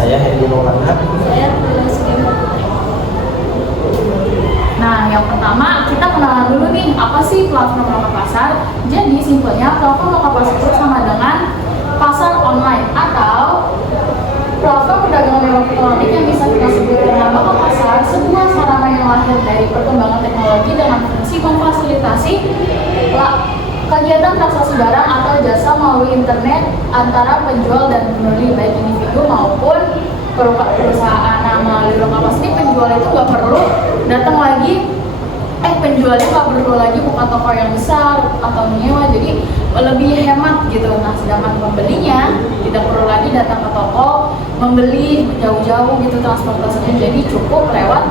Saya Hendy Maulana. Saya Rizky. Nah, yang pertama kita kenalan dulu nih, apa sih platform loka pasar? Jadi simpelnya platform loka pasar itu sama dengan pasar online atau platform perdagangan elektronik yang bisa kita sebut dengan loka pasar, sebuah sarana yang lahir dari perkembangan teknologi dengan fungsi memfasilitasi kegiatan transaksi barang atau jasa melalui internet antara penjual dan pembeli, baik individu maupun perusahaan. Nah, melalui loka pasar ini penjual itu nggak perlu datang lagi, penjualnya nggak perlu lagi buka toko yang besar atau menyewa, jadi lebih hemat gitu. Nah, sedangkan pembelinya tidak perlu lagi datang ke toko membeli jauh-jauh gitu transportasinya, jadi cukup lewat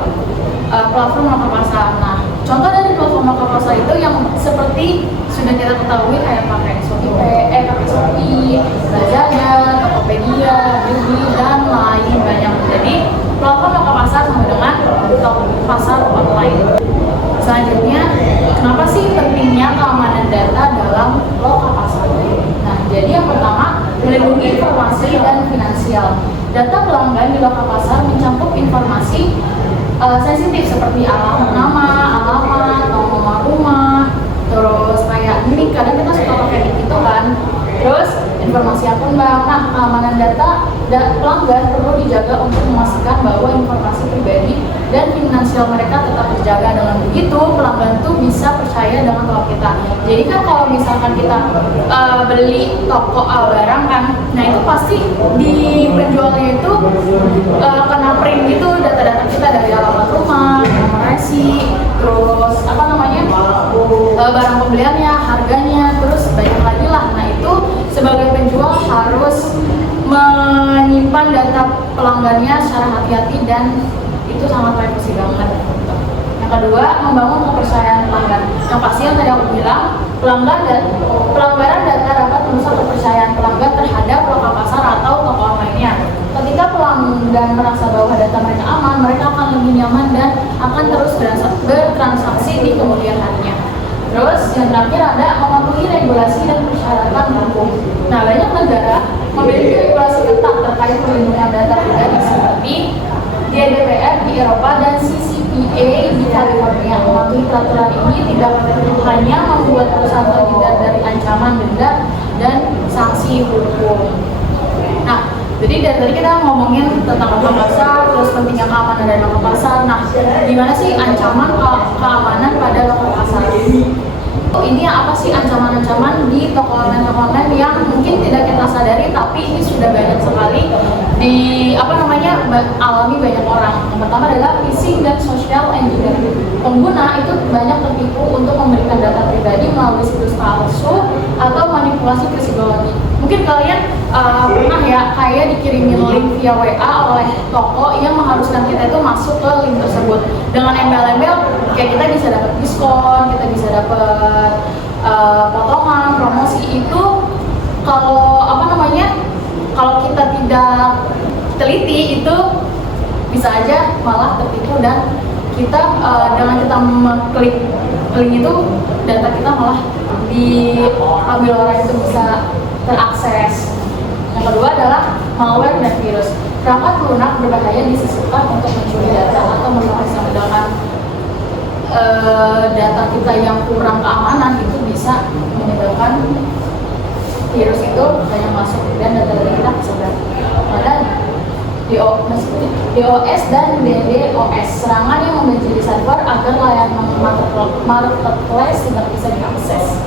platform loka pasar. Nah, contoh dari platform loka pasar itu yang seperti sudah kita ketahui kayak pakai Shopee, Lazada, Tokopedia, Blibli, dan lain banyak. Jadi platform loka pasar sama dengan pasar online. Selanjutnya, kenapa sih pentingnya keamanan data dalam loka pasar? Nah, jadi yang pertama, melindungi informasi dan finansial. Data pelanggan di loka pasar mencakup informasi sensitif seperti nama, alamat, nomor rumah, terus kayak nik, kadang kita suka pakai nik itu kan, terus informasi akun bank. Nah, keamanan data pelanggan perlu dijaga untuk memastikan bahwa informasi pribadi dan finansial mereka tetap terjaga. Dengan begitu, pelanggan tuh bisa percaya dengan toko kita. Jadi kan kalau misalkan kita beli toko barang kan, nah itu pasti di penjualnya itu kena print gitu data-data kita dari alamat rumah, nomor resi, terus barang pembeliannya, harganya, terus banyak lagi lah. Nah, itu sebagai penjual harus menyimpan data pelanggannya secara hati-hati dan itu sangat privacy banget. Yang kedua, membangun kepercayaan pelanggan. Yang pasti yang tadi aku bilang, pelanggaran data dapat merusak kepercayaan pelanggan terhadap loka pasar atau toko online-nya. Ketika pelanggan merasa bahwa data mereka aman, mereka akan lebih nyaman dan akan terus bertransaksi di kemudian harinya. Terus yang terakhir ada mematuhi regulasi dan persyaratan hukum. Nah, banyak negara memiliki regulasi ketat terkait perlindungan data pribadi seperti GDPR di Eropa dan CCPA di California. Mematuhi peraturan ini tidak hanya membuat perusahaan terhindar dari ancaman denda dan sanksi hukum. Nah, jadi dari tadi kita ngomongin tentang loka pasar, terus pentingnya keamanan dari loka pasar. Nah, gimana sih ancaman keamanan pada loka pasar? Ini apa sih ancaman-ancaman di toko online yang mungkin tidak kita sadari, tapi ini sudah banyak sekali alami banyak orang. Yang pertama adalah phishing dan social engineering. Pengguna itu banyak tertipu untuk memberikan data pribadi melalui situs palsu atau manipulasi psikologi. Mungkin kalian pernah ya kayak dikirimin link via WA oleh toko yang mengharuskan kita itu masuk ke link tersebut. Dengan embel-embel kayak kita bisa dapat diskon, kita bisa dapat potongan, promosi. Itu kalau kalau kita tidak teliti itu bisa aja malah tertipu dan kita dengan kita mengklik link itu data kita malah diambil orang itu bisa terakses. Yang kedua adalah malware dan virus. Perangkat lunak berbahaya disisipkan untuk mencuri data atau misalkan data kita yang kurang keamanan itu bisa menyebabkan virus itu banyak masuk dan data-data kita tersebar. Pada DOS dan DDoS, serangan yang membanjiri server agar layanan marketplace tidak bisa diakses.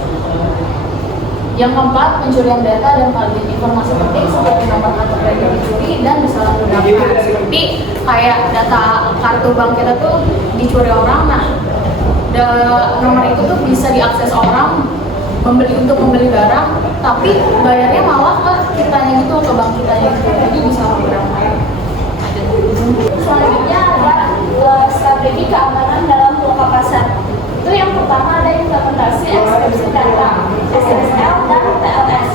Yang keempat, pencurian data dan valid informasi penting seperti nomor kartu kredit dicuri dan disalahgunakan. Seperti kayak data kartu bank kita tuh dicuri orang, nah nomor itu tuh bisa diakses orang untuk membeli barang, tapi bayarnya malah ke kitanya gitu, ke bank kitanya gitu, jadi disalahgunakan. Selanjutnya ada strategi keamanan dalam loka pasar. Itu yang pertama ada implementasi ekskripsi data SSL dan TLS.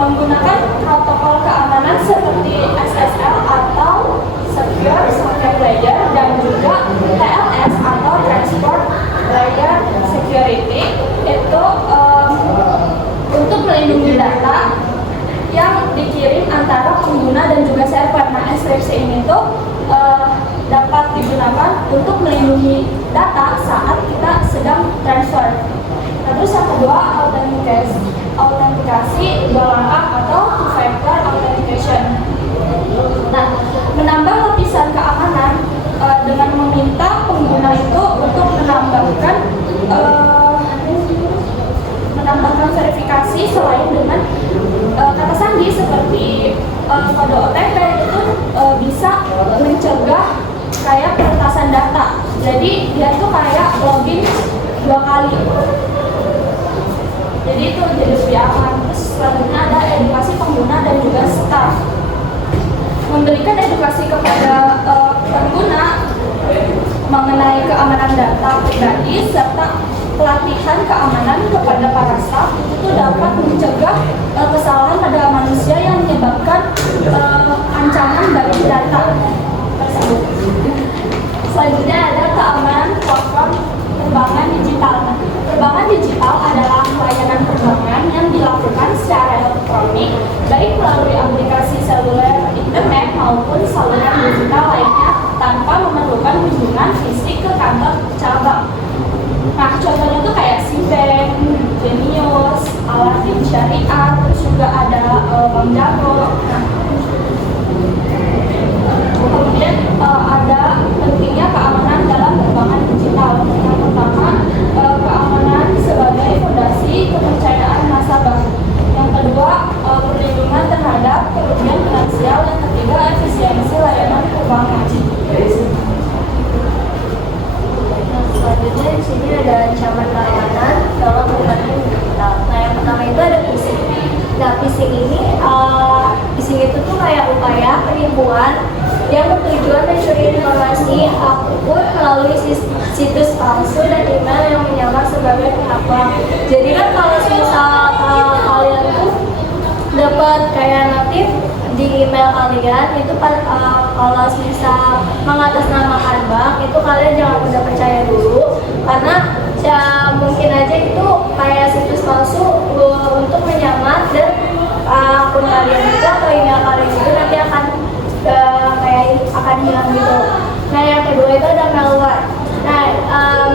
Menggunakan protokol keamanan seperti SSL atau Secure Socket Layer dan juga TLS atau Transport Layer Security itu untuk melindungi data yang dikirim antara pengguna dan juga server. Nah, enkripsi ini tuh dapat digunakan untuk melindungi data saat kita sedang transfer. Nah, terus yang kedua, autentikasi dua langkah atau two-factor authentication. Nah, menambah lapisan keamanan dengan meminta pengguna itu untuk menambahkan verifikasi selain dengan kata sandi seperti kode OTP itu bisa mencegah kayak peretasan data. Jadi dia tuh kayak login 2 kali. Jadi itu jadi lebih aman. Terus selanjutnya ada edukasi pengguna dan juga staff. Memberikan edukasi kepada pengguna mengenai keamanan data pribadi serta pelatihan keamanan kepada para staf itu dapat mencegah kesalahan pada manusia yang menyebabkan ancaman bagi data tersebut. Selanjutnya ada keamanan platform perbankan digital. Perbankan digital adalah layanan perbankan yang dilakukan secara elektronik, baik melalui aplikasi seluler, internet maupun saluran digital lainnya tanpa memerlukan kunjungan fisik ke kantor cabang. Nah, contohnya tuh kayak Cbank, Genius, Aladdin Syariah, terus juga ada Bank Jago. Nah, kemudian ada pentingnya keamanan dalam perbankan digital. Yang pertama, keamanan sebagai fondasi kepercayaan nasabah. Yang kedua, perlindungan terhadap kerugian finansial. Yang ketiga, efisiensi layanan keuangan. Selanjutnya di sini ada ancaman keamanan dalam perbankan digital. Nah, yang pertama itu ada phishing. Nah, phishing itu tuh kayak upaya penipuan yang bertujuan mencuri informasi akun melalui situs palsu dan email yang menyamar sebagai pihak bank. Jadi kan kalau misal kalian tuh dapat kayak notif di email kalian itu kalau misal mengatasnamakan bank itu kalian jangan mudah percaya dulu karena ya mungkin aja itu kayak situs palsu untuk menyamar dan akun kalian itu atau email kalian itu nanti akan akan hilang gitu. Nah, yang kedua itu ada malware. Nah,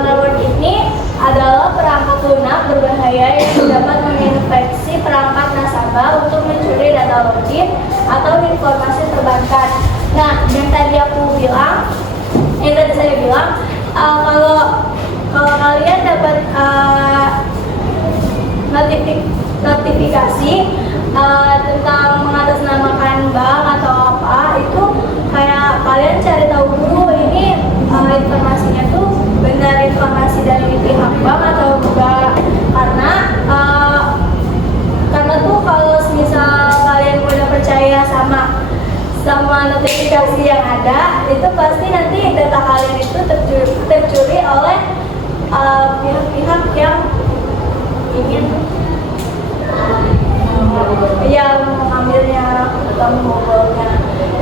malware ini adalah perangkat lunak berbahaya yang dapat menginfeksi perangkat nasabah untuk mencuri data login atau informasi perbankan. Nah, yang tadi saya bilang, kalau kalian dapat notifikasi tentang mengatasnamakan bank atau apa itu kayak kalian cari tahu dulu ini informasinya tuh benar informasi dari pihak bank atau enggak karena tuh kalau misal kalian udah percaya sama notifikasi yang ada itu pasti nanti data kalian itu tercuri oleh pihak-pihak yang ingin yang mengambilnya atau membobolnya.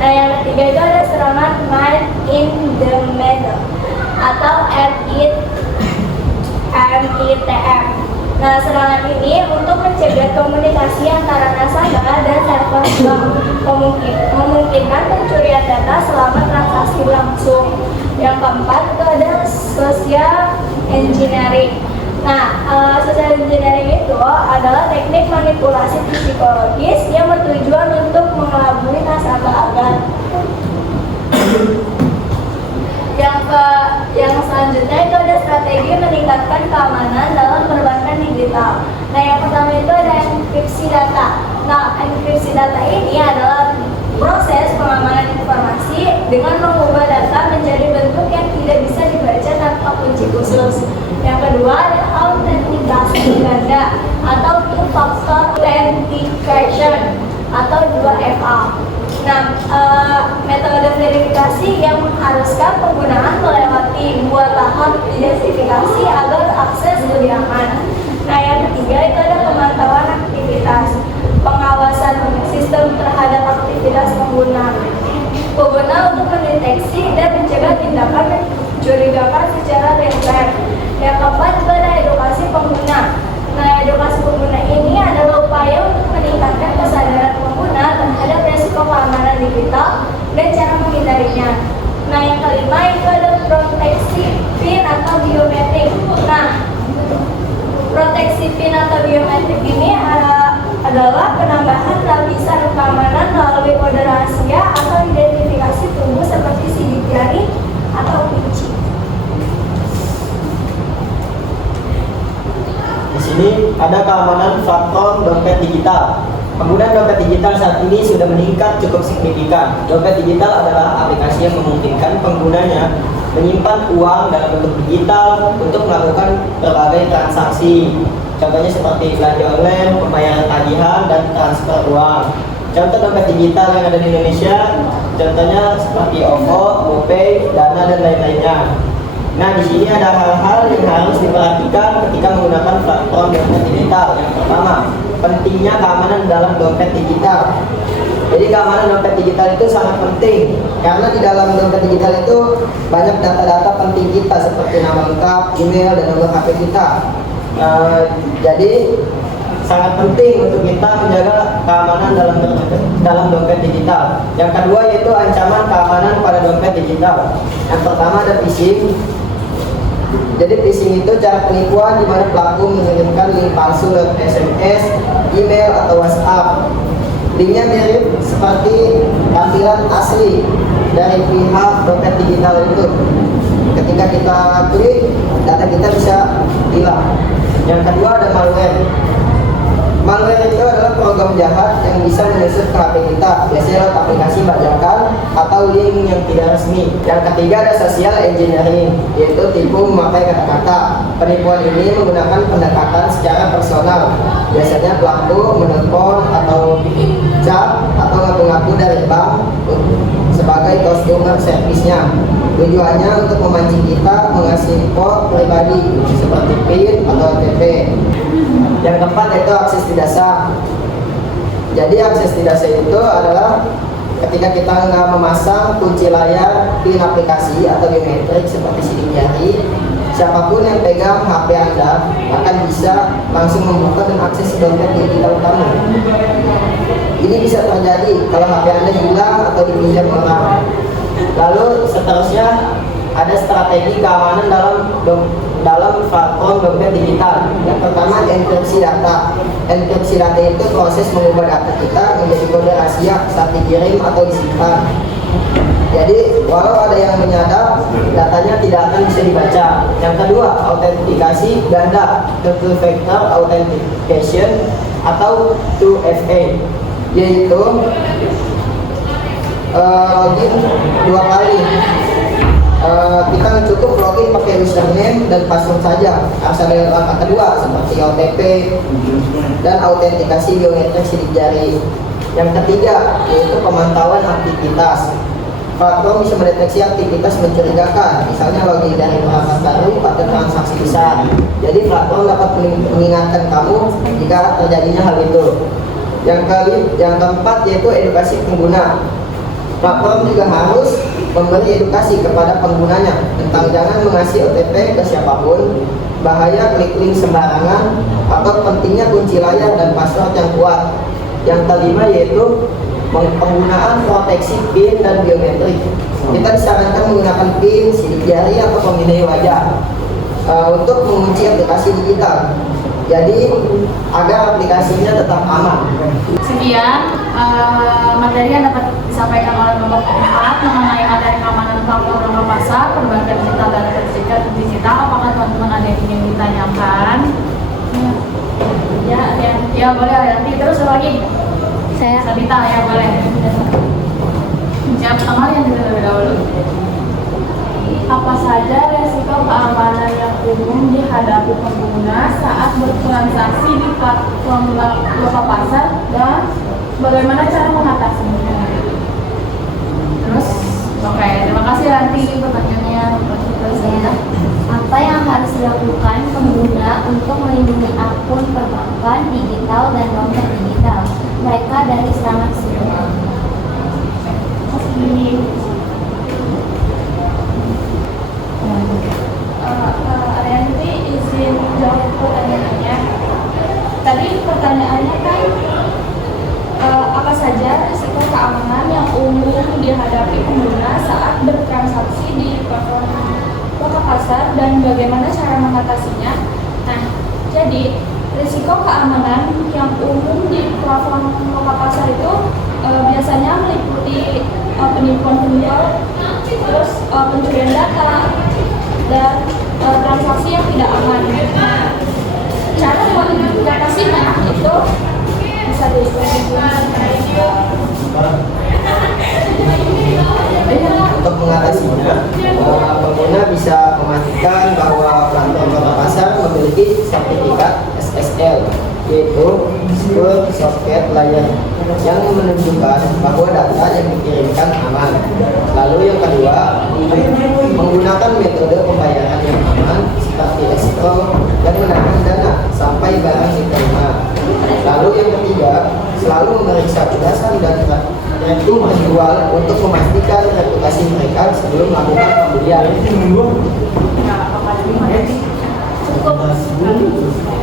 Nah, yang ketiga itu ada serangan man in the middle atau MITM. Nah, serangan ini untuk mencegah komunikasi antara nasabah dan server bank, memungkinkan pencurian data selama transaksi berlangsung. Yang keempat itu ada social engineering. Nah, social engineering itu adalah teknik manipulasi psikologis yang bertujuan untuk mengelabui nasabah agar yang selanjutnya itu ada strategi meningkatkan keamanan dalam perbankan digital. Nah, yang pertama itu ada enkripsi data. Nah, enkripsi data ini adalah proses pengamanan informasi dengan mengubah data menjadi bentuk yang tidak bisa dibaca tanpa kunci khusus. Yang kedua ada autentikasi ganda atau two-factor authentication atau 2FA. Nah, metode verifikasi yang mengharuskan penggunaan melewati 2 tahap identifikasi agar akses lebih aman. Nah, yang ketiga itu ada pemantauan aktivitas, pengawasan sistem terhadap aktivitas pengguna untuk mendeteksi dan mencegah tindakan mencurigakan secara real time. Yang keempat itu ada edukasi pengguna. Nah, edukasi pengguna ini adalah upaya untuk meningkatkan kesadaran pengguna ada keamanan platform dompet digital. Penggunaan dompet digital saat ini sudah meningkat cukup signifikan. Dompet digital adalah aplikasi yang memungkinkan penggunanya menyimpan uang dalam bentuk digital untuk melakukan berbagai transaksi. Contohnya seperti belanja online, pembayaran tagihan, dan transfer uang. Contoh dompet digital yang ada di Indonesia, contohnya seperti OVO, GoPay, Dana, dan lain-lainnya. Nah, di sini ada hal-hal yang harus diperhatikan ketika menggunakan platform dompet digital. Yang pertama, pentingnya keamanan dalam dompet digital. Jadi keamanan dompet digital itu sangat penting karena di dalam dompet digital itu banyak data-data penting kita seperti nama lengkap, email, dan nomor HP kita. Jadi sangat penting untuk kita menjaga keamanan dalam dompet digital. Yang kedua yaitu ancaman keamanan pada dompet digital. Yang pertama ada phishing. Jadi phishing itu cara penipuan di mana pelaku mengirimkan link palsu lewat SMS, email, atau WhatsApp. Linknya mirip seperti tampilan asli dari pihak dompet digital itu. Ketika kita klik, data kita bisa hilang. Yang kedua ada malware. Malware itu adalah program jahat yang bisa menyusup ke HP kita, biasanya lewat aplikasi bajakan atau link yang tidak resmi. Yang ketiga ada social engineering, yaitu tipu memakai kata-kata. Penipuan ini menggunakan pendekatan secara personal. Biasanya pelaku menelpon atau chat atau ngaku-ngaku dari bank sebagai customer service-nya. Tujuannya untuk memancing kita mengasih info pribadi seperti PIN atau OTP. Yang keempat yaitu akses tidak sah. Jadi akses tidak sah itu adalah ketika kita nggak memasang kunci layar, PIN aplikasi atau biometrik seperti sidik jari, siapapun yang pegang HP Anda akan bisa langsung membuka dan akses dompet digital kamu. Ini bisa terjadi kalau HP Anda hilang atau dipinjam orang. Lalu seterusnya ada strategi keamanan dalam platform dompet digital. Yang pertama enkripsi data. Enkripsi data itu proses mengubah data kita menjadi kode rahasia saat dikirim atau disimpan. Jadi walau ada yang menyadap, datanya tidak akan bisa dibaca. Yang kedua, autentikasi ganda, two factor authentication atau 2FA, yaitu login 2 kali. Kita cukup login pakai username dan password saja. Asal dari langkah kedua seperti OTP dan autentikasi biometrik sidik jari. Yang ketiga yaitu pemantauan aktivitas. Platform bisa mendeteksi aktivitas mencurigakan, misalnya login dari perangkat baru atau transaksi besar. Jadi platform dapat mengingatkan kamu jika terjadinya hal itu. Yang keempat yaitu edukasi pengguna. Platform juga harus memberi edukasi kepada penggunanya tentang jangan mengasih OTP ke siapapun, bahaya klik link sembarangan, atau pentingnya kunci layar dan password yang kuat. Yang kelima yaitu penggunaan proteksi PIN dan biometrik. Kita disarankan menggunakan PIN, sidik jari, atau pemindai wajah untuk mengunci aplikasi digital. Jadi agar aplikasinya tetap aman. Sekian materi yang dapat disampaikan oleh kelompok 4 mengenai materi keamanan platform nomor pasar, perbankan digital dan sertifikat digital. Apakah teman-teman ada yang ingin ditanyakan? Ya boleh. Nanti terus lagi. Saya Sabita ya boleh. Siapa pertama yang terlebih dahulu? Apa saja resiko keamanan yang umum dihadapi pengguna saat bertransaksi di platform lokal pasar dan bagaimana cara mengatasinya? Terus, oke, terima kasih nanti pertanyaannya. apa yang harus dilakukan pengguna untuk melindungi akun perbankan digital dan dompet digital mereka dari serangan siber? Arianti izin jawab pertanyaannya. Tadi pertanyaannya kan apa saja risiko keamanan yang umum dihadapi pengguna saat bertransaksi di platform lokal pasar dan bagaimana cara mengatasinya. Nah, jadi risiko keamanan yang umum di platform lokal pasar itu biasanya meliputi penipuan, terus pencurian data dan transaksi yang tidak aman. cara mengatasinya itu bisa Untuk mengatasinya, pengguna bisa memastikan bahwa platform kota pasar memiliki sertifikat SSL, yaitu Secure Software Layer, yang menunjukkan bahwa data yang dikirimkan aman. Lalu yang kedua, menggunakan metode pembayaran yang aman seperti escrow dan menahan dana sampai barang diterima. Lalu yang ketiga, selalu memeriksa kejelasan dan rating penjual untuk memastikan reputasi mereka sebelum melakukan pembelian. Cukup.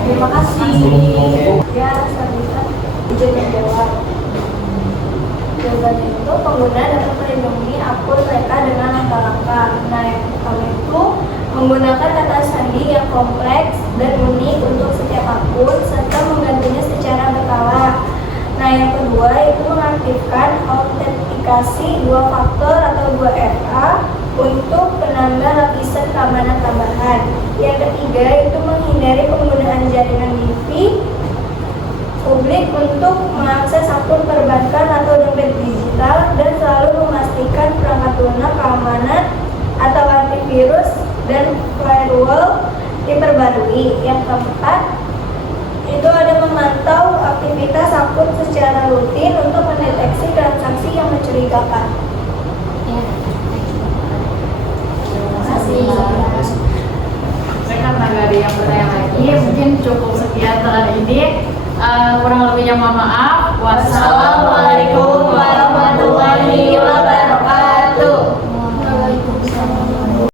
Terima kasih. Ya, selanjutnya izin menjawab. Jawabannya itu pengguna dapat melindungi akun mereka dengan langkah-langkah. Nah, yang pertama itu menggunakan kata sandi yang kompleks dan unik untuk setiap akun serta menggantinya secara berkala. Nah, yang kedua itu mengaktifkan autentikasi 2 faktor atau 2FA untuk penambah lapisan keamanan tambahan. Yang ketiga itu menghindari penggunaan jaringan wifi publik untuk mengakses akun perbankan atau dompet digital dan selalu memastikan perangkat lunak keamanan atau antivirus dan firewall diperbarui. Yang keempat itu ada memantau aktivitas akun secara rutin untuk mendeteksi transaksi yang mencurigakan. Terima kasih. Karena nggak ada yang bertanya lagi, mungkin cukup sekian kali ini. Kurang lebihnya mohon maaf. Wassalamualaikum